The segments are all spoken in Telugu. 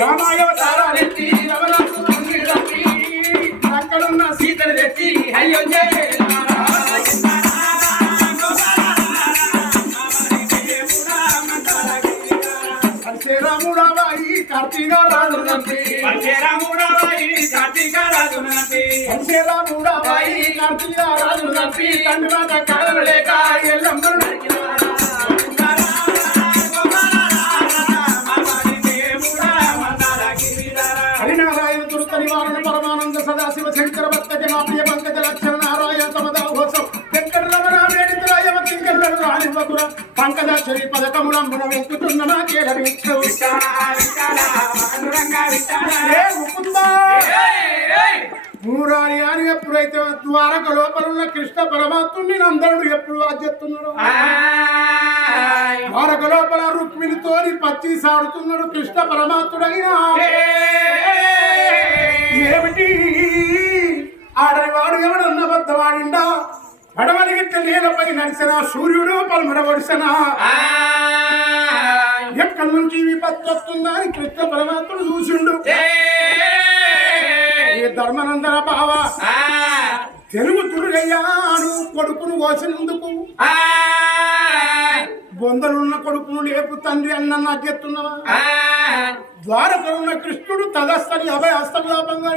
రామాయవతారెత్తి అక్కడున్న సీతలు తెచ్చి అయ్యో రాముడాబాయి కార్తీక రాజు నంపి రాముడాబాయి కార్తీక రాజు నంపి రాముడాబాయి కార్తీక రాజు నంపి తండ్రి మాట కాలం లేక ఎల్లమ్మను హరినారాయణ దుర్త నివారణ పరమానంద సదాశివ శంకర భక్త జనాప్రియ పంకజ లక్షణ నారాయణ సమదాహోసం వెంకట రమణ వేడితరాయ కింకరులను రానివ్వకుర పంకజాక్షరి పదకములంబున వెంకుతున్న నాకేలవించు మూరాని అని ఎప్పుడైతే ద్వారక లోపల ఉన్న కృష్ణ పరమాత్ముని నందనుడు ఎప్పుడు ఆజ్ఞతున్నాడు ద్వారక లోపల రుక్మిణితోని పచ్చి సాడుతున్నాడు కృష్ణ పరమాత్ముడైనా ఏమిటి ఆడవాడు ఎవడన్న బద్దవాడిండా పడవలిగిట్ట నేలపై నడిసిన సూర్యుడు పల్మడ ఒడిసిన ఎక్కడి నుంచి విపత్తు వస్తుందా అని కృష్ణ పరమాత్ముడు చూసిండు ధర్మనందన బావ తెలుగు దుర్గయ్యాను కొడుకును కోసినందుకు బొందలున్న కొడుకును లేపు తండ్రి అన్న నాకెత్తున్నావా ద్వారకలున్న కృష్ణుడు తదస్తని అభయ హస్తలాపంగా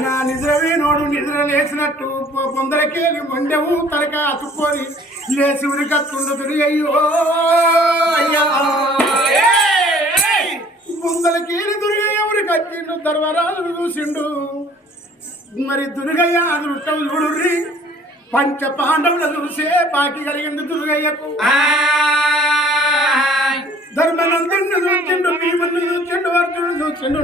నా నిద్రవే నోడు నిద్ర లేచినట్టు బొందలకేలి మొండెవు తలక అతుక్కొని లేచి ఉరికత్తుండదురు అయ్యో అయ్యా బొందలకేలి దుర్గయ్య ఉరికత్తిండు దర్వరాజు చూసిండు మరి దుర్గయ్య అదృష్టం చూడుర్రి పంచ పాండవుల చూసే బాకి కలిగింది దుర్గయ్యకు ధర్మనందుని చూచిండు భీముని చూచిండు అర్జునుడు చూచిండు